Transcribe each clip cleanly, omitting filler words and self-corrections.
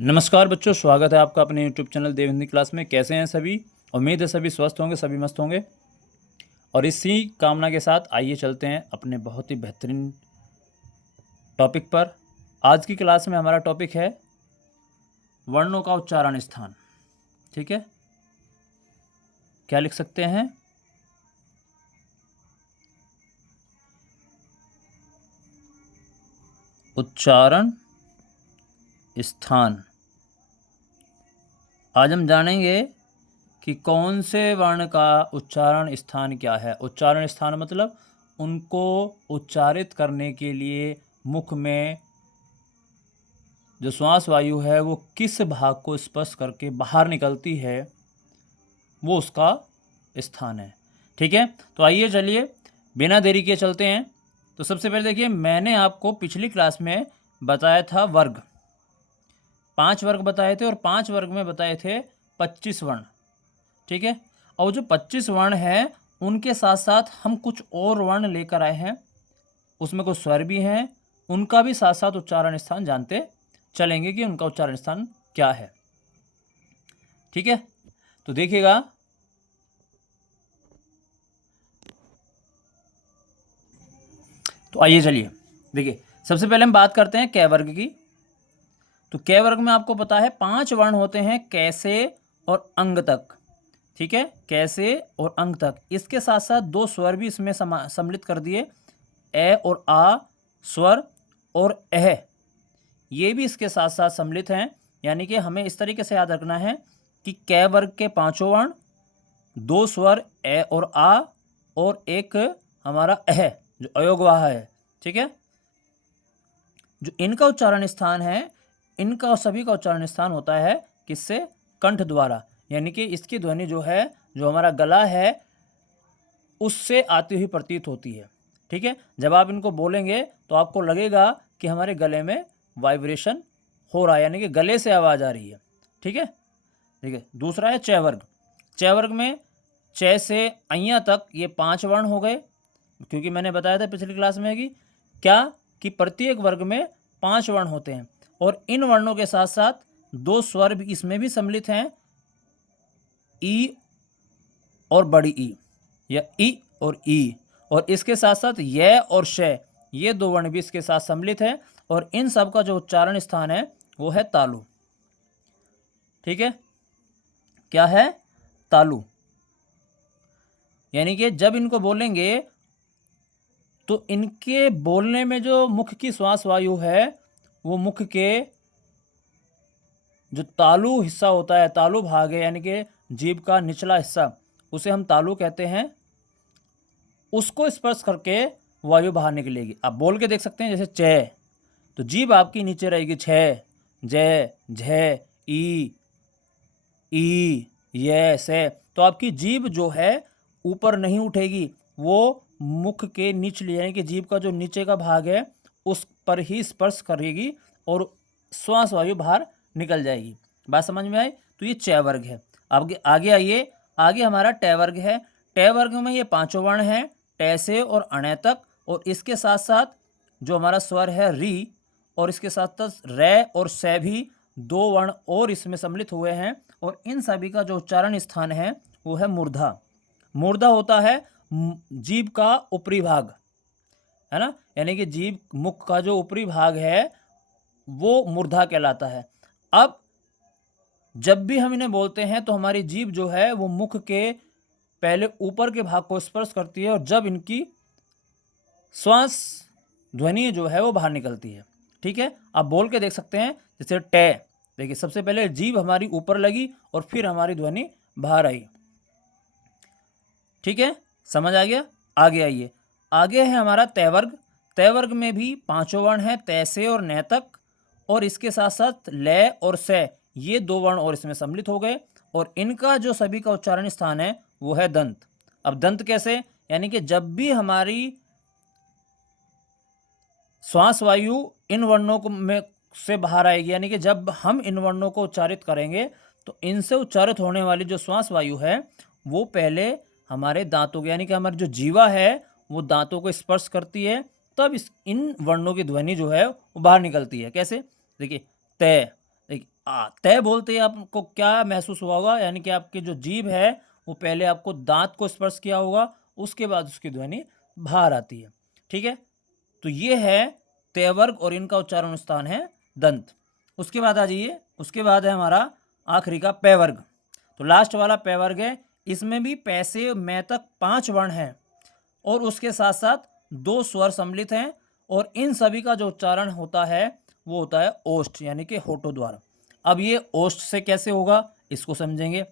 नमस्कार बच्चों, स्वागत है आपका अपने YouTube चैनल देव हिंदी क्लास में। कैसे हैं सभी? उम्मीद है सभी स्वस्थ होंगे, सभी मस्त होंगे। और इसी कामना के साथ आइए चलते हैं अपने बहुत ही बेहतरीन टॉपिक पर। आज की क्लास में हमारा टॉपिक है वर्णों का उच्चारण स्थान। ठीक है, क्या लिख सकते हैं? उच्चारण स्थान। आज हम जानेंगे कि कौन से वर्ण का उच्चारण स्थान क्या है। उच्चारण स्थान मतलब उनको उच्चारित करने के लिए मुख में जो श्वास वायु है वो किस भाग को स्पर्श करके बाहर निकलती है, वो उसका स्थान है। ठीक है, तो आइए चलिए बिना देरी के चलते हैं। तो सबसे पहले देखिए, मैंने आपको पिछली क्लास में बताया था वर्ग, 5 वर्ग बताए थे और 5 वर्ग में बताए थे 25 वर्ण। ठीक है, और जो 25 वर्ण हैं उनके साथ साथ हम कुछ और वर्ण लेकर आए हैं, उसमें कुछ स्वर भी हैं, उनका भी साथ साथ उच्चारण स्थान जानते चलेंगे कि उनका उच्चारण स्थान क्या है। ठीक है, तो देखिएगा, तो आइए चलिए देखिए, सबसे पहले हम बात करते हैं कै वर्ग की। तो कै वर्ग में आपको पता है 5 वर्ण होते हैं, कैसे और अंग तक। ठीक है, कैसे और अंग तक। इसके साथ साथ 2 स्वर भी इसमें सम्मिलित कर दिए, ए और आ स्वर और एह, ये भी इसके साथ साथ सम्मिलित हैं। यानी कि हमें इस तरीके से याद रखना है कि कै वर्ग के 5 वर्ण, 2 स्वर ए और आ, और एक हमारा एह जो अयोगवाह है। ठीक है, जो इनका उच्चारण स्थान है, इनका और सभी का उच्चारण स्थान होता है किससे? कंठ द्वारा। यानी कि इसकी ध्वनि जो है, जो हमारा गला है, उससे आती हुई प्रतीत होती है। ठीक है, जब आप इनको बोलेंगे तो आपको लगेगा कि हमारे गले में वाइब्रेशन हो रहा है, यानी कि गले से आवाज़ आ रही है। ठीक है, देखिए दूसरा है चय वर्ग। चय वर्ग में चय से अय्या तक ये 5 वर्ण हो गए, क्योंकि मैंने बताया था पिछली क्लास में कि प्रत्येक वर्ग में 5 वर्ण होते हैं, और इन वर्णों के साथ साथ 2 स्वर भी इसमें भी सम्मिलित हैं, ई और बड़ी ई, या ई और ई, और इसके साथ साथ य और श, ये 2 वर्ण भी इसके साथ सम्मिलित हैं, और इन सब का जो उच्चारण स्थान है वो है तालु। ठीक है, क्या है? तालु। यानी कि जब इनको बोलेंगे तो इनके बोलने में जो मुख की श्वास वायु है, वो मुख के जो तालु हिस्सा होता है, तालु भाग है, यानी कि जीभ का निचला हिस्सा, उसे हम तालु कहते हैं, उसको स्पर्श करके वायु बाहर निकलेगी। आप बोल के देख सकते हैं, जैसे च, तो जीभ आपकी नीचे रहेगी, छ, ज, झ, ई, य, से, तो आपकी जीभ जो है ऊपर नहीं उठेगी, वो मुख के निचले यानी कि जीभ का जो नीचे का भाग है उस पर ही स्पर्श करेगी और श्वास वायु बाहर निकल जाएगी। बात समझ में आई? तो ये चय वर्ग है। अब आगे आइए, आगे हमारा टय वर्ग है। टय वर्ग में ये 5 वर्ण हैं, टय से और अणय तक, और इसके साथ साथ जो हमारा स्वर है री, और इसके साथ साथ रे और से भी 2 वर्ण और इसमें सम्मिलित हुए हैं, और इन सभी का जो उच्चारण स्थान है वो है मूर्धा। मूर्धा होता है जीभ का ऊपरी भाग, है ना, यानी कि जीभ मुख का जो ऊपरी भाग है वो मूर्धा कहलाता है। अब जब भी हम इन्हें बोलते हैं तो हमारी जीभ जो है वो मुख के पहले ऊपर के भाग को स्पर्श करती है, और जब इनकी श्वास ध्वनि जो है वो बाहर निकलती है। ठीक है, आप बोल के देख सकते हैं, जैसे टे, देखिए सबसे पहले जीभ हमारी ऊपर लगी और फिर हमारी ध्वनि बाहर आई। ठीक है, समझ आ गया? आगे आइए, आगे है हमारा तय वर्ग। तय वर्ग में भी 5 वर्ण हैं, तय से और नय तक, और इसके साथ साथ लय और से, ये 2 वर्ण और इसमें सम्मिलित हो गए, और इनका जो सभी का उच्चारण स्थान है वो है दंत। अब दंत कैसे? यानी कि जब भी हमारी श्वास वायु इन वर्णों को में से बाहर आएगी, यानी कि जब हम इन वर्णों को उच्चारित करेंगे तो इनसे उच्चारित होने वाली जो श्वास वायु है वो पहले हमारे दांतों को, यानी कि हमारी जो जीवा है वो दांतों को स्पर्श करती है, तब इन वर्णों की ध्वनि जो है वो बाहर निकलती है। कैसे? देखिए तय, देखिए तय बोलते ही आपको क्या महसूस हुआ होगा, यानी कि आपकी जो जीभ है वो पहले आपको दांत को स्पर्श किया होगा, उसके बाद उसकी ध्वनि बाहर आती है। ठीक है, तो ये है तय वर्ग और इनका उच्चारण स्थान है दंत। उसके बाद आ जाइए, उसके बाद है हमारा आखिरी का पै वर्ग। तो लास्ट वाला पै वर्ग है, इसमें भी पै से मै तक 5 वर्ण हैं और उसके साथ साथ 2 स्वर सम्मिलित हैं, और इन सभी का जो उच्चारण होता है वो होता है ओष्ठ, यानी कि होठों द्वारा। अब ये ओष्ठ से कैसे होगा इसको समझेंगे।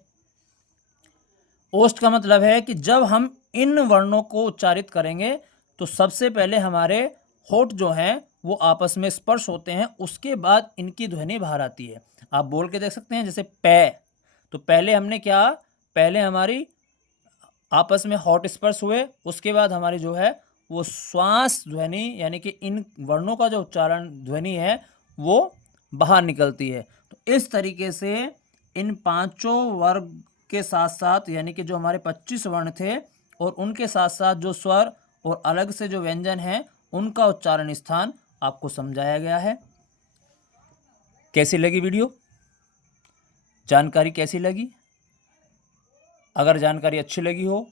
ओष्ठ का मतलब है कि जब हम इन वर्णों को उच्चारित करेंगे तो सबसे पहले हमारे होठ जो हैं वो आपस में स्पर्श होते हैं, उसके बाद इनकी ध्वनि बाहर आती है। आप बोल के देख सकते हैं, जैसे पै, तो पहले हमने क्या, पहले हमारी आपस में होठ स्पर्श हुए, उसके बाद हमारी जो है वो श्वास ध्वनि, यानी कि इन वर्णों का जो उच्चारण ध्वनि है वो बाहर निकलती है। तो इस तरीके से इन पांचों वर्ग के साथ साथ, यानी कि जो हमारे 25 वर्ण थे और उनके साथ साथ जो स्वर और अलग से जो व्यंजन हैं उनका उच्चारण स्थान आपको समझाया गया है। कैसी लगी वीडियो, जानकारी कैसी लगी? अगर जानकारी अच्छी लगी हो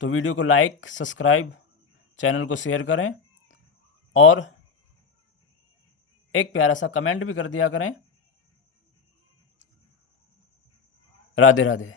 तो वीडियो को लाइक, सब्सक्राइब, चैनल को शेयर करें और एक प्यारा सा कमेंट भी कर दिया करें। राधे राधे।